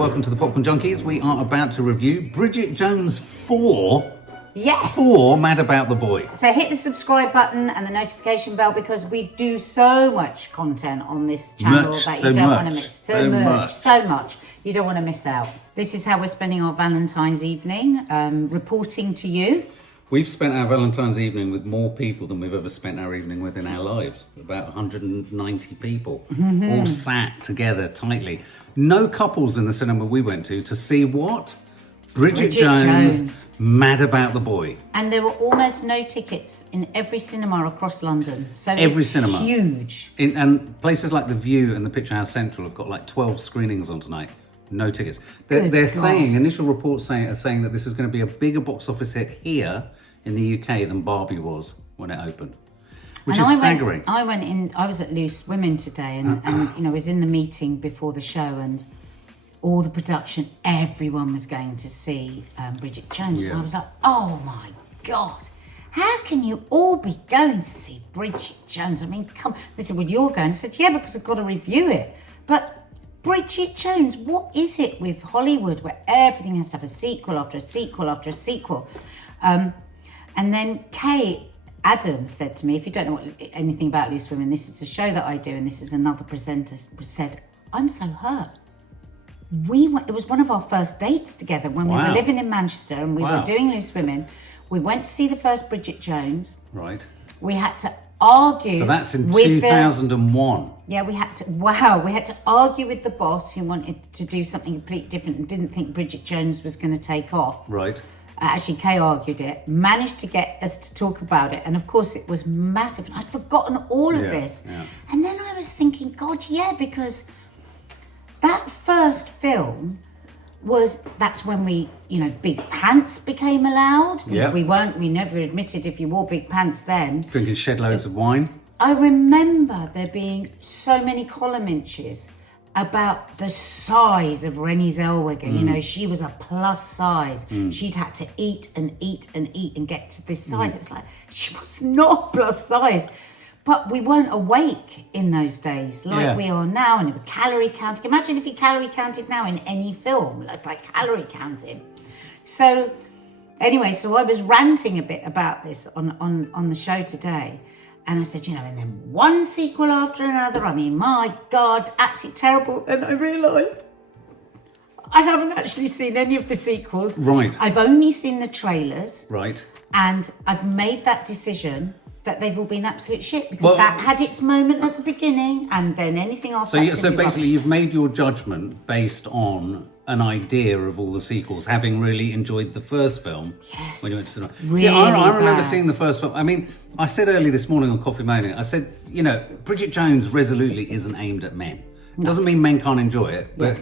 welcome to the Popcorn Junkies. We are about to review Bridget Jones 4. Yes. 4 Mad About the Boy. So hit the subscribe button and the notification bell because we do so much content on this channel that you don't want to miss. So much. You don't want to miss out. This is how we're spending our Valentine's evening, reporting to you. We've spent our Valentine's evening with more people than we've ever spent our evening with in our lives. About 190 people, all sat together tightly. No couples in the cinema we went to see what? Bridget Jones, Mad About the Boy. And there were almost no tickets in every cinema across London. So every it's cinema. Huge. And places like The View and the Picture House Central have got like 12 screenings on tonight. No tickets. They're saying, initial reports are saying that this is going to be a bigger box office hit here in the UK than Barbie was when it opened, which is staggering. I went in, I was at Loose Women today and you know, was in the meeting before the show and all the production, everyone was going to see Bridget Jones. Yeah. And I was like, oh my God, how can you all be going to see Bridget Jones? I mean, come, they said, well, you're going. I said, yeah, because I've got to review it. But Bridget Jones, what is it with Hollywood where everything has to have a sequel after a sequel after a sequel? And then Kay Adams said to me, if you don't know anything about Loose Women, this is a show that I do, and this is another presenter, said, I'm so hurt. It was one of our first dates together when we were living in Manchester and we were doing Loose Women. We went to see the first Bridget Jones. Right. We had to argue. So that's in 2001. We had to argue with the boss who wanted to do something completely different and didn't think Bridget Jones was going to take off. Right. Actually, Kay argued it, managed to get us to talk about it. And of course, it was massive. And I'd forgotten all of this. Yeah. And then I was thinking, God, because that first film that's when big pants became allowed. Yeah. We never admitted if you wore big pants then. Drinking shed loads of wine. I remember there being so many column inches about the size of Renée Zellweger. You know, she was a plus size. She'd had to eat and eat and eat and get to this size. It's like, she was not plus size. But we weren't awake in those days like we are now. And it was calorie counting. Imagine if you calorie counted now in any film. That's like calorie counting. So anyway, so I was ranting a bit about this on the show today. And I said, and then one sequel after another. I mean, my God, absolutely terrible. And I realised I haven't actually seen any of the sequels. Right. I've only seen the trailers. Right. And I've made that decision that they've all been absolute shit because that had its moment at the beginning and then anything else. So basically you've made your judgment based on an idea of all the sequels, having really enjoyed the first film. Yes. When you went to cinema. Really See, I remember seeing the first film. I mean, I said early this morning on Coffee Morning, I said, Bridget Jones resolutely isn't aimed at men. No. Doesn't mean men can't enjoy it, but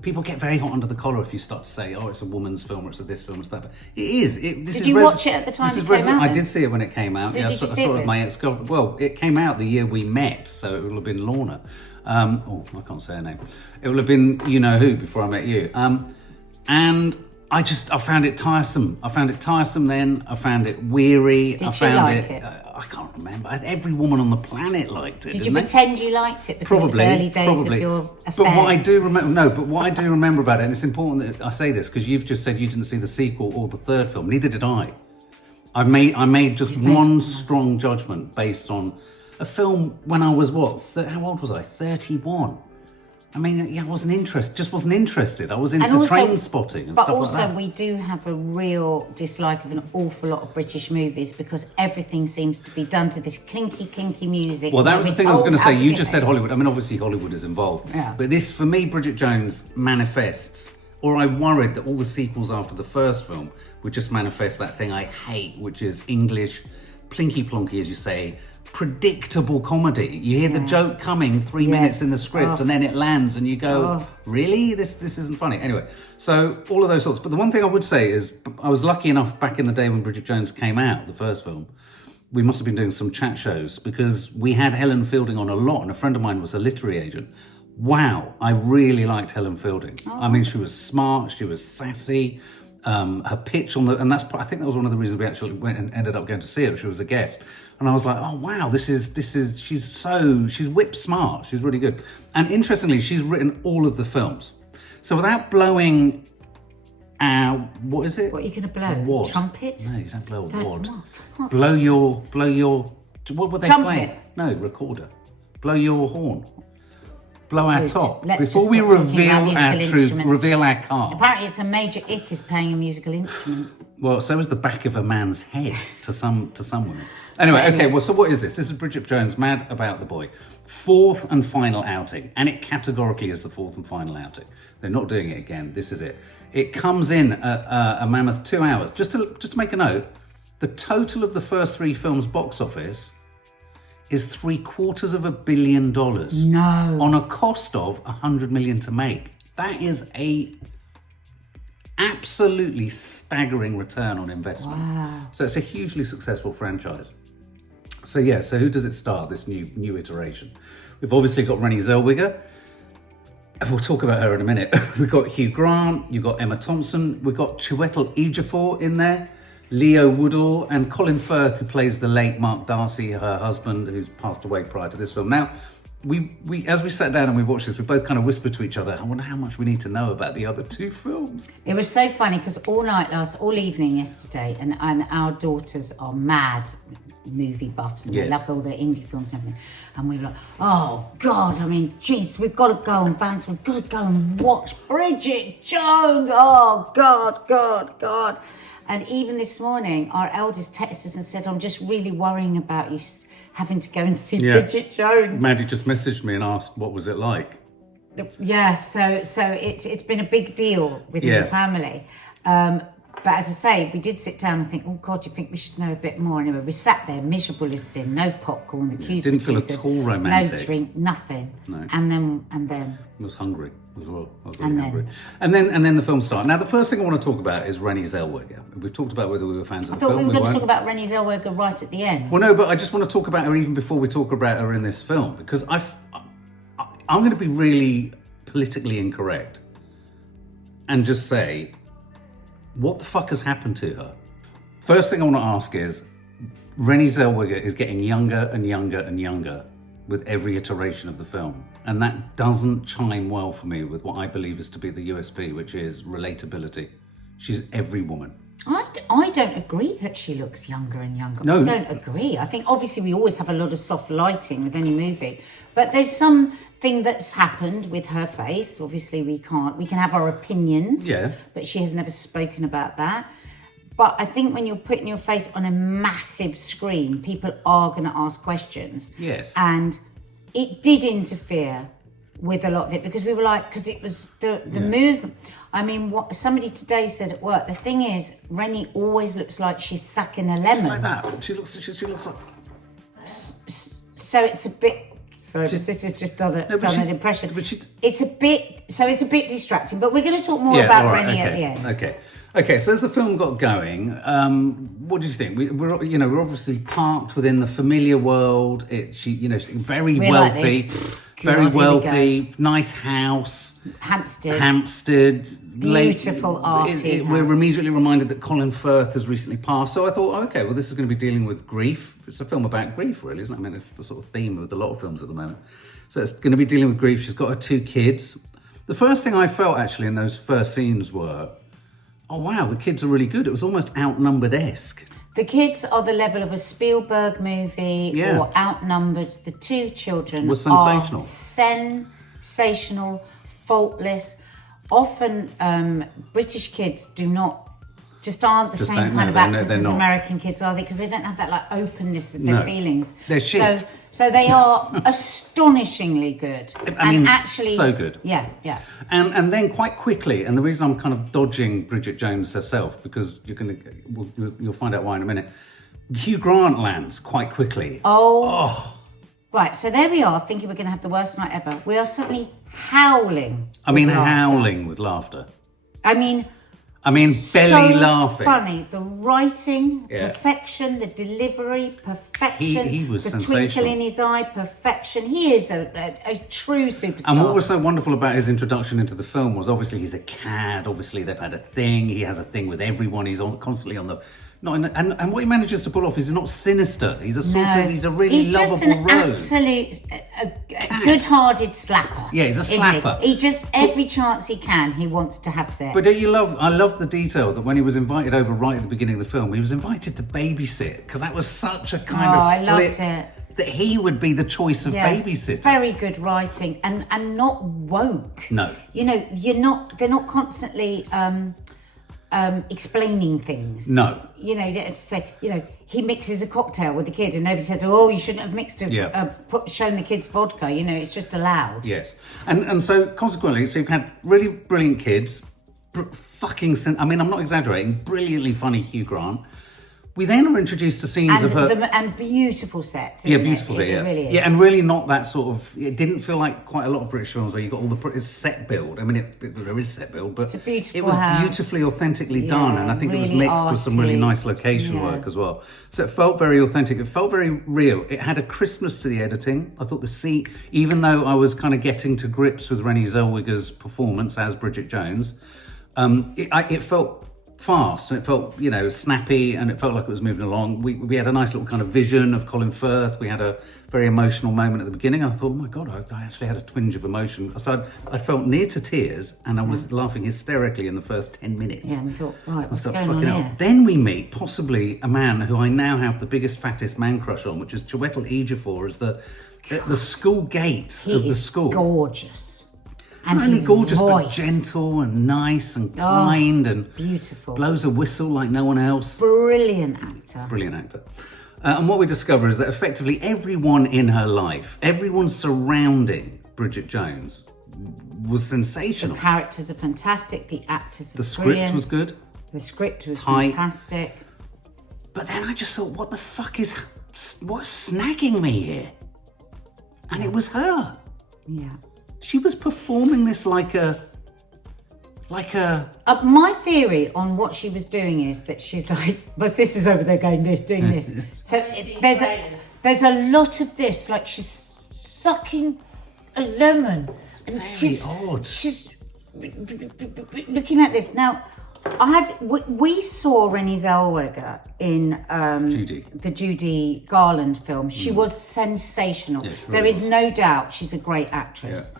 people get very hot under the collar if you start to say, oh, it's a woman's film, or it's a this film, it's that. But it is. Did you watch it at the time it came out? I did see it when it came out. Did you see it with my ex-girlfriend. Well, it came out the year we met, so it will have been Lorna. I can't say her name. It will have been you-know-who before I met you. And I found it tiresome. I found it tiresome then. I found it weary. Did you like it? I can't remember. Every woman on the planet liked it. Did you pretend you liked it because it was early days of your affair? But what I do remember about it, and it's important that I say this because you've just said you didn't see the sequel or the third film. Neither did I. I made just one strong judgment based on a film when I was how old was I? 31. I mean, I wasn't interested. I was into train spotting and stuff like that. But also, we do have a real dislike of an awful lot of British movies because everything seems to be done to this clinky music. Well, that was the thing I was going to say. You just said Hollywood. I mean, obviously Hollywood is involved. Yeah. But this, for me, Bridget Jones manifests, or I worried that all the sequels after the first film would just manifest that thing I hate, which is English, plinky-plonky, as you say, predictable comedy. You hear the joke coming 3 minutes in the script and then it lands and you go, really? This isn't funny. Anyway, so all of those sorts. But the one thing I would say is I was lucky enough back in the day when Bridget Jones came out, the first film, we must have been doing some chat shows because we had Helen Fielding on a lot and a friend of mine was a literary agent. Wow, I really liked Helen Fielding. I mean, she was smart, she was sassy. Her pitch on I think that was one of the reasons we actually went and ended up going to see her. She was a guest, and I was like, oh wow, she's whip smart. She's really good. And interestingly, she's written all of the films. So without blowing what is it? What are you going to blow? Wad. Trumpet? No, you don't blow a wad. What? Blow your, what were they Trumpet. playing? No, recorder. Blow your horn. Blow our top. Let's Before just we stop talking about reveal our cards. Apparently it's a major ick is playing a musical instrument. Well, so is the back of a man's head to some women. Anyway, okay, well, so what is this? This is Bridget Jones, Mad About the Boy. Fourth and final outing. And it categorically is the fourth and final outing. They're not doing it again. This is it. It comes in at a mammoth 2 hours. Just to make a note, the total of the first three films' box office is $750 million. No. On a cost of $100 million to make. That is a absolutely staggering return on investment. Wow. So it's a hugely successful franchise. So yeah, so who does it star, this new iteration? We've obviously got Renée Zellweger. We'll talk about her in a minute. We've got Hugh Grant, you've got Emma Thompson, we've got Chiwetel Ejiofor in there, Leo Woodall, and Colin Firth, who plays the late Mark Darcy, her husband, who's passed away prior to this film. Now, we as we sat down and we watched this, we both kind of whispered to each other, I wonder how much we need to know about the other two films. It was so funny because all evening yesterday, and our daughters are mad movie buffs and they love all the indie films and everything. And we were like, oh God, I mean, geez, we've got to go and bounce, we've got to go and watch Bridget Jones. Oh God. And even this morning, our eldest texted us and said, I'm just really worrying about you having to go and see Bridget Jones. Maddie just messaged me and asked, what was it like? Yeah, so it's been a big deal within the family. But as I say, we did sit down and think, oh God, do you think we should know a bit more? Anyway, we sat there, miserable as sin, no popcorn, the queues didn't feel at all romantic. No drink, nothing. No. And then I was hungry as well. I was really hungry. And then the film started. Now, the first thing I want to talk about is Renée Zellweger. We've talked about whether we were fans of the film. I thought we were going to talk about Renée Zellweger right at the end. Well, no, but I just want to talk about her even before we talk about her in this film, because I'm going to be really politically incorrect and just say, what the fuck has happened to her? First thing I want to ask is, Renée Zellweger is getting younger and younger and younger with every iteration of the film. And that doesn't chime well for me with what I believe is to be the USP, which is relatability. She's every woman. I don't agree that she looks younger and younger. No. I don't agree. I think obviously we always have a lot of soft lighting with any movie, but there's something that's happened with her face. Obviously we can have our opinions, but she has never spoken about that. But I think when you're putting your face on a massive screen, people are going to ask questions. Yes. And it did interfere with a lot of it because we were like, because it was the movement. I mean, what somebody today said at work, the thing is, Renée always looks like she's sucking a lemon. She's like that. She looks like... So it's a bit... Sorry, but this has just done an impression. It's a bit distracting, but we're going to talk more about Renée at the end. Okay, so as the film got going, what did you think? We're obviously parked within the familiar world. She's very wealthy, nice house, Hampstead, beautiful arty. We're immediately reminded that Colin Firth has recently passed. So I thought, okay, well, this is going to be dealing with grief. It's a film about grief, really, isn't it? I mean, it's the sort of theme of a lot of films at the moment. So it's going to be dealing with grief. She's got her two kids. The first thing I felt actually in those first scenes were, oh wow, the kids are really good. It was almost Outnumbered-esque. The kids are the level of a Spielberg movie or Outnumbered. The two children were sensational. Sensational, faultless. Often British kids aren't the same kind of actors as American kids, are they? Because they don't have that openness with their feelings. They're shit. So they are astonishingly good. I mean, actually, so good. Yeah. And then quite quickly, and the reason I'm kind of dodging Bridget Jones herself, because you'll find out why in a minute. Hugh Grant lands quite quickly. Oh. Right, so there we are, thinking we're going to have the worst night ever. We are suddenly howling. Howling with laughter. I mean, belly laughing. Funny. The writing, perfection. The delivery, perfection. He was the sensational. Twinkle in his eye, perfection. He is a true superstar. And what was so wonderful about his introduction into the film was obviously he's a cad. Obviously they've had a thing. He has a thing with everyone. He's constantly on the And what he manages to pull off is he's not sinister. He's a really lovable He's just an absolute good-hearted slapper. Yeah, he's a slapper. He just, every chance he can, he wants to have sex. But I love the detail that when he was invited over right at the beginning of the film, he was invited to babysit, because that was such a kind of I flip. loved it. That he would be the choice of babysitter. Very good writing and not woke. No. You know, they're not constantly explaining things. No. You know, you don't have to say, you know, he mixes a cocktail with the kid and nobody says, oh, you shouldn't have mixed shown the kids vodka. You know, it's just allowed. Yes. And so consequently, so you've had really brilliant kids, I'm not exaggerating, brilliantly funny Hugh Grant. We then are introduced to scenes of her... And beautiful sets, beautiful set, yeah. It really is. Yeah, and really not that sort of... It didn't feel like quite a lot of British films where you got all the set build. I mean, there is set build, but it was house. Beautifully, authentically done, and I think really it was mixed arty. with some really nice location work as well. So it felt very authentic. It felt very real. It had a crispness to the editing. I thought even though I was kind of getting to grips with Renée Zellweger's performance as Bridget Jones, it felt fast, and it felt, you know, snappy, and it felt like it was moving along. We had a nice little kind of vision of Colin Firth. We had a very emotional moment at the beginning. I thought, oh my God, I actually had a twinge of emotion. So I felt near to tears, and I was laughing hysterically in the first 10 minutes. Yeah, and I thought, right, what's going on here? Then we meet possibly a man who I now have the biggest, fattest man crush on, which is Chiwetel Ejiofor, as the school gates of the school. Gorgeous. And not only gorgeous, voice. but gentle and nice and kind and beautiful. Blows a whistle like no one else. Brilliant actor. And what we discover is that effectively everyone in her life, everyone surrounding Bridget Jones, was sensational. The characters are fantastic. The actors are The script brilliant. was good. The script was Tight. fantastic. But then I just thought, what's snagging me here? And it was her. Yeah. She was performing this like a. My theory on what she was doing is that she's like, my sister's over there doing this. So there's a lot of this, like she's sucking a lemon, and Very odd. She's looking at this now. We saw Renée Zellweger in the Judy Garland film. She was sensational. Yeah, there is no doubt she's a great actress. Yeah.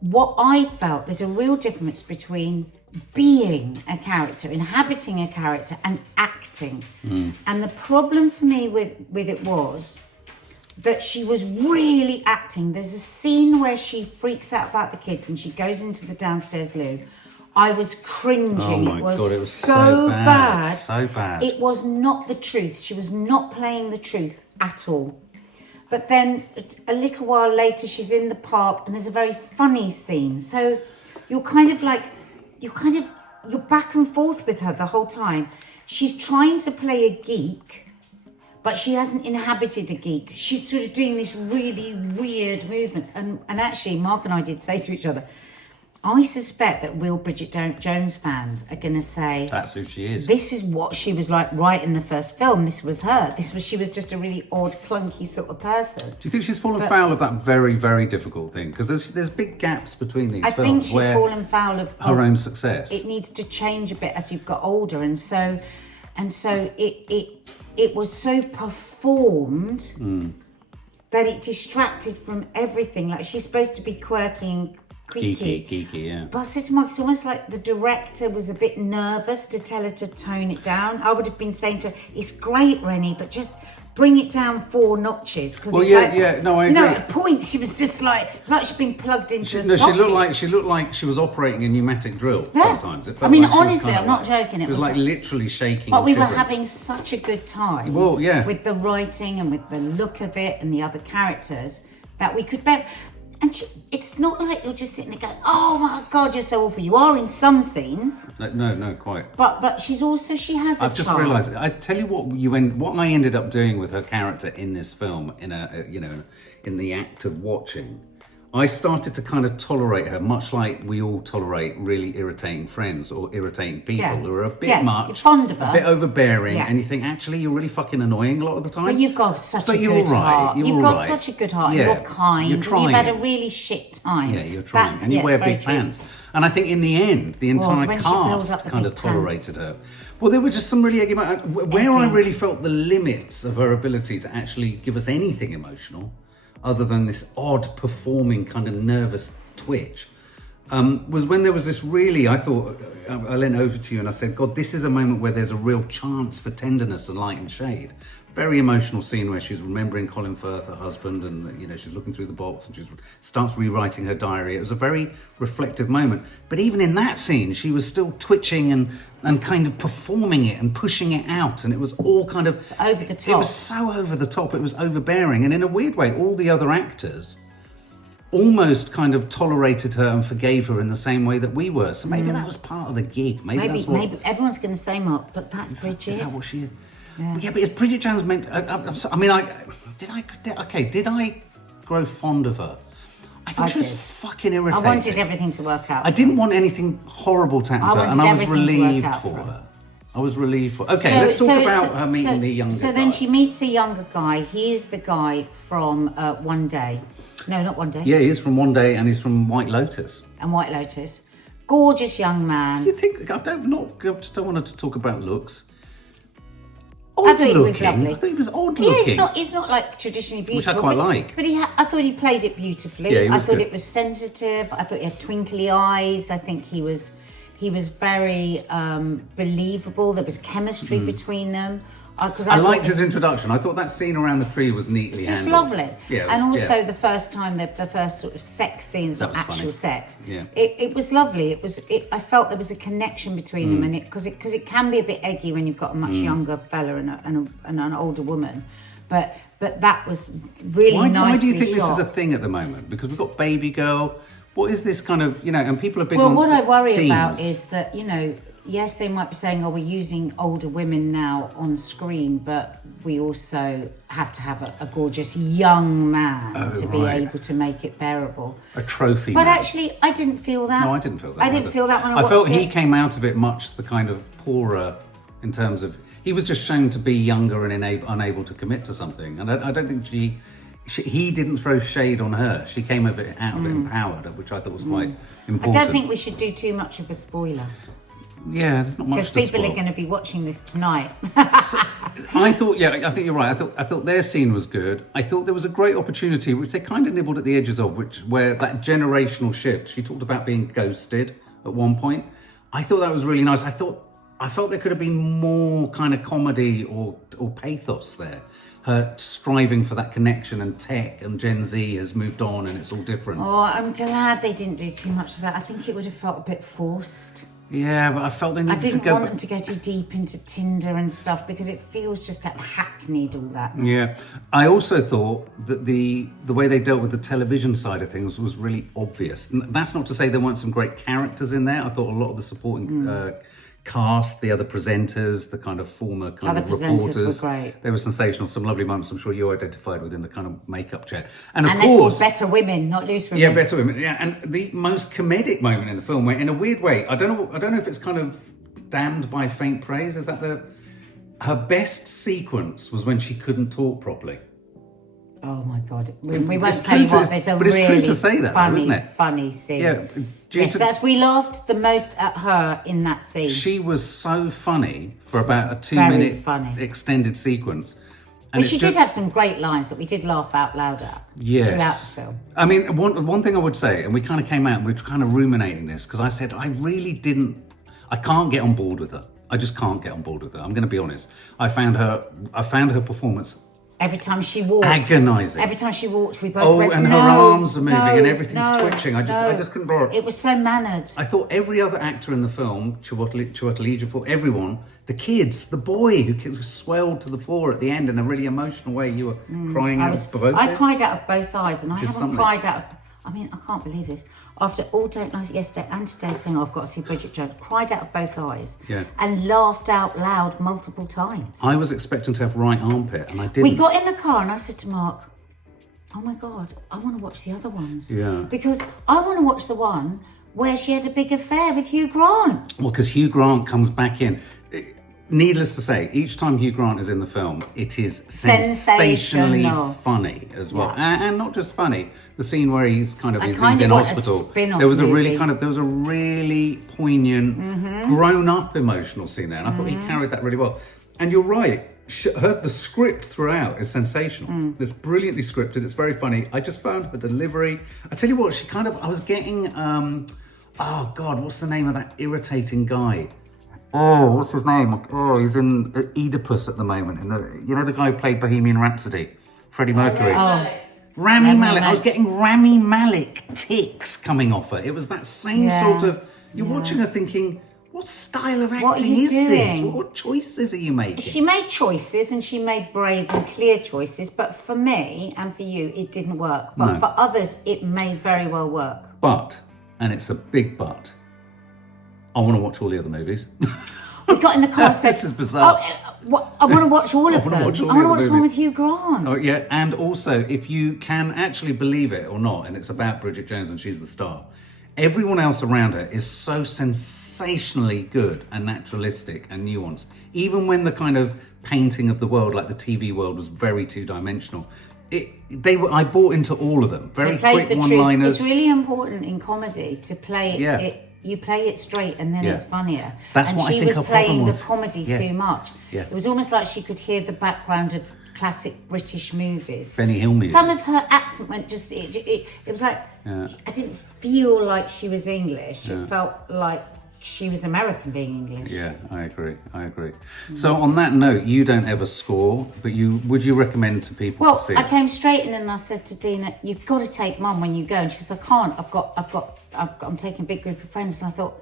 What I felt, there's a real difference between being a character, inhabiting a character, and acting. And the problem for me with it was that she was really acting. There's a scene where she freaks out about the kids and she goes into the downstairs loo. I was cringing. Oh my it was God, it was so bad. So bad. It was not the truth. She was not playing the truth at all. But then a little while later, she's in the park and there's a very funny scene. So you're back and forth with her the whole time. She's trying to play a geek, but she hasn't inhabited a geek. She's sort of doing this really weird movements. And actually, Mark and I did say to each other, I suspect that real Bridget Jones fans are going to say, that's who she is. This is what she was like right in the first film. This was her. She was just a really odd, clunky sort of person. Do you think she's fallen foul of that very, very difficult thing? Because there's big gaps between these films. I think she's fallen foul of her own success. It needs to change a bit as you've got older, and so it was so performed that it distracted from everything. Like, she's supposed to be quirky and geeky, yeah. But I said to Mark, it's almost like the director was a bit nervous to tell her to tone it down. I would have been saying to her, it's great, Renée, but just bring it down 4 notches. Well, I agree. At a point, she was just like she'd been plugged into a socket. She looked like she was operating a pneumatic drill sometimes. It felt Honestly, I'm not joking. She was like literally shaking. But we were having such a good time. Well, yeah. With the writing and with the look of it and the other characters that we could bear. And it's not like you're just sitting there going, oh my God, you're so awful. You are in some scenes. No, quite. But she has a I've just realised. I tell you what I ended up doing with her character in this film, in the act of watching, I started to kind of tolerate her, much like we all tolerate really irritating friends or irritating people who are a bit much, you're fond of her. a bit overbearing, and you think, actually, you're really fucking annoying a lot of the time. But you've got such a good heart. You've got such a good heart. You're kind. You're trying. You've had a really shit time. Yeah, you're trying. And you wear big pants. And I think in the end, the entire cast kind of tolerated her. Well, there were just some really eggy moments. Where I really felt the limits of her ability to actually give us anything emotional, other than this odd performing kind of nervous twitch, was when there was this really, I thought, I leant over to you and I said, God, this is a moment where there's a real chance for tenderness and light and shade. Very emotional scene where she's remembering Colin Firth, her husband, and she's looking through the box and she starts rewriting her diary. It was a very reflective moment. But even in that scene, she was still twitching and kind of performing it and pushing it out, and it was all kind of it's over the top. It was so over the top. It was overbearing, and in a weird way, all the other actors almost kind of tolerated her and forgave her in the same way that we were. So maybe that was part of the gig. Maybe everyone's going to say, Mark, but that's Bridget. Is that what she is? Yeah, but is Bridget Jones meant? Did I grow fond of her? I thought she was fucking irritating. I wanted everything to work out. I didn't want anything horrible to happen to her, and I was relieved for her. I was relieved for her. Okay, let's talk about her meeting the younger guy. So then she meets a younger guy. He is the guy from One Day. No, not One Day. Yeah, he is from One Day, and he's from White Lotus. And White Lotus. Gorgeous young man. Do you think? I don't want to talk about looks. I thought he was lovely. I thought he was odd looking. Yeah, he's not like traditionally beautiful. Which I quite like. But I thought he played it beautifully. Yeah, I thought it was sensitive. I thought he had twinkly eyes. I think he was very believable. There was chemistry between them. I liked his introduction. I thought that scene around the tree was neatly handled. It's just lovely. Yeah, and also the first time, the first sort of sex scenes or actual funny. sex. Yeah. It was lovely. I felt there was a connection between them, and because it can be a bit eggy when you've got a much younger fella and an older woman, but that was really nicely Why do you think shot. this is a thing at the moment? Because we've got Baby Girl. What is this kind of, and people are big on Well, what I worry themes. about is that, yes, they might be saying, we're using older women now on screen, but we also have to have a gorgeous young man to be able to make it bearable. A trophy But man. actually, I didn't feel that. No, I didn't feel that. I didn't feel that when I watched it. I felt he came out of it much the kind of poorer in terms of, he was just shown to be younger and unable to commit to something. And I don't think he didn't throw shade on her. She came out of it empowered, which I thought was quite important. I don't think we should do too much of a spoiler. Yeah, there's not much to spoil. Because people are going to be watching this tonight. I think you're right. I thought their scene was good. I thought there was a great opportunity, which they kind of nibbled at the edges of, where that generational shift. She talked about being ghosted at one point. I thought that was really nice. I felt there could have been more kind of comedy or pathos there. Her striving for that connection, and tech and Gen Z has moved on and it's all different. Oh, I'm glad they didn't do too much of that. I think it would have felt a bit forced. Yeah, but I felt they needed to go... I didn't want them to go too deep into Tinder and stuff, because it feels just that hackneyed, all that. Yeah. I also thought that the way they dealt with the television side of things was really obvious. And that's not to say there weren't some great characters in there. I thought a lot of the supporting cast, the other presenters, the kind of former kind of reporters, were great. They were sensational. Some lovely moments I'm sure you identified with in the kind of makeup chair. And of course, they called better women, not loose women. Yeah, better women. Yeah, and the most comedic moment in the film, where in a weird way, I don't know if it's kind of damned by faint praise. Is that her best sequence was when she couldn't talk properly. Oh my God! We won't tell you what. It's it's true to say that, funny, though, isn't it? Funny scene. Yeah. We laughed the most at her in that scene. She was so funny for about a 2-minute extended sequence. And she did have some great lines that we did laugh out loud at throughout the film. I mean, one thing I would say, and we kind of came out and we were kind of ruminating this, because I said I can't get on board with her. I just can't get on board with her. I'm going to be honest. I found her performance every time she walked, agonising. Every time she walked, we both went, and her arms are moving and everything's twitching. I just couldn't bear it. It was so mannered. I thought every other actor in the film, Chiwetel Ejiofor, everyone, the kids, the boy who swelled to the fore at the end in a really emotional way. You were crying out of both. I cried out of both eyes, and I haven't cried out of... I mean, I can't believe this. After all day, like yesterday and today, saying, I've got to see Bridget Jones, cried out of both eyes and laughed out loud multiple times. I was expecting to have right armpit, and I didn't. We got in the car and I said to Mark, oh my God, I want to watch the other ones. Yeah. Because I want to watch the one where she had a big affair with Hugh Grant. Well, because Hugh Grant comes back in. Needless to say, each time Hugh Grant is in the film, it is sensationally funny as well, and not just funny. The scene where he's he's in hospital. There was a really poignant, grown-up emotional scene there, and I thought he carried that really well. And you're right, the script throughout is sensational. It's brilliantly scripted. It's very funny. I just found her delivery. I tell you what, I was getting. Oh God, what's the name of that irritating guy? Oh, what's his name? Oh, he's in Oedipus at the moment. The guy who played Bohemian Rhapsody, Freddie Mercury. Rami Malek. I was getting Rami Malek tics coming off her. It was that same sort of. You're watching her thinking, what style of acting is this? What choices are you making? She made choices, and she made brave and clear choices. But for me and for you, it didn't work. But for others, it may very well work. But, and it's a big but, I want to watch all the other movies. We got in the car and said, this is bizarre. I want to watch all of them. I want to watch the one with Hugh Grant. Oh, yeah, and also, if you can actually believe it or not, and it's about Bridget Jones and she's the star, everyone else around her is so sensationally good and naturalistic and nuanced. Even when the kind of painting of the world, like the TV world, was very two-dimensional, I bought into all of them. Very quick one-liners. It's really important in comedy to play it. You play it straight, and then it's funnier. That's what I think her problem was. She was playing the comedy too much. Yeah. It was almost like she could hear the background of classic British movies. Benny Hill music. Some of her accent went just. It was like I didn't feel like she was English. It felt like she was American being English. Yeah, I agree. So on that note, you don't ever score, but would you recommend to people to see it? I came straight in and I said to Dina, "You've got to take Mum when you go." And she says, "I can't. I'm taking a big group of friends." And I thought,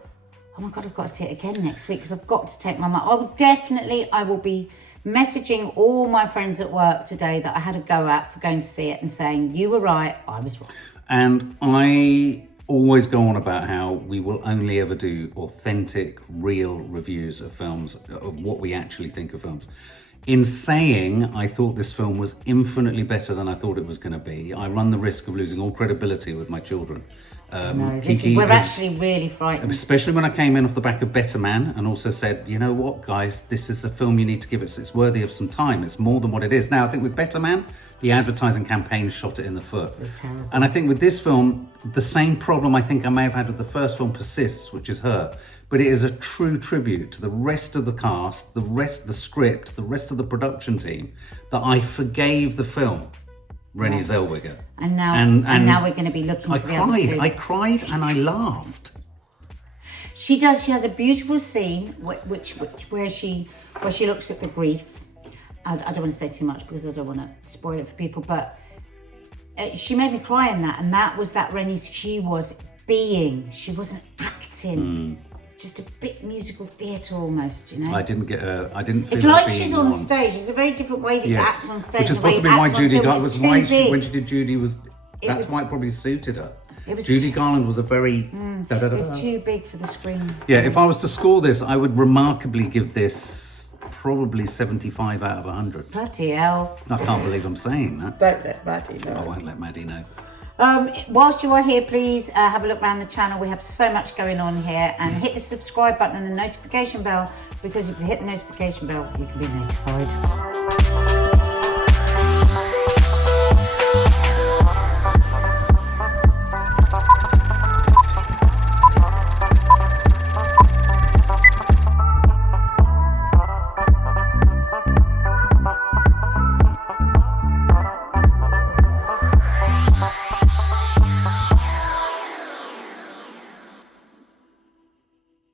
"Oh my God, I've got to see it again next week because I've got to take Mum out." I will be messaging all my friends at work today that I had a go at for going to see it and saying, "You were right, I was right." And I always go on about how we will only ever do authentic, real reviews of films, of what we actually think of films. In saying, I thought this film was infinitely better than I thought it was going to be. I run the risk of losing all credibility with my children. We're actually really frightened. Especially when I came in off the back of Better Man and also said, you know what, guys, this is a film you need to give it. It's worthy of some time. It's more than what it is. Now, I think with Better Man, the advertising campaign shot it in the foot. And I think with this film, the same problem I think I may have had with the first film persists, which is Her. But it is a true tribute to the rest of the cast, the script, the rest of the production team, that I forgave the film. Renée Zellweger. And now we're going to be looking for the other two. I cried and I laughed. She does. She has a beautiful scene where she looks at the grief. I don't want to say too much because I don't want to spoil it for people, but she made me cry in that, and that was that Renée. She was being. She wasn't acting. Just a bit musical theatre almost, you know. I didn't feel it's like she's on stage. It's a very different way to act on stage. Which is possibly why Judy Garland was when she did Judy that's why it probably suited her. Judy Garland was a very it was too big for the screen. Yeah, if I was to score this, I would remarkably give this probably 75 out of 100. Bloody hell. I can't believe I'm saying that. Don't let Maddie know. I won't let Maddie know. Whilst you are here, please have a look around the channel. We have so much going on here, and hit the subscribe button and the notification bell, because if you hit the notification bell, you can be notified.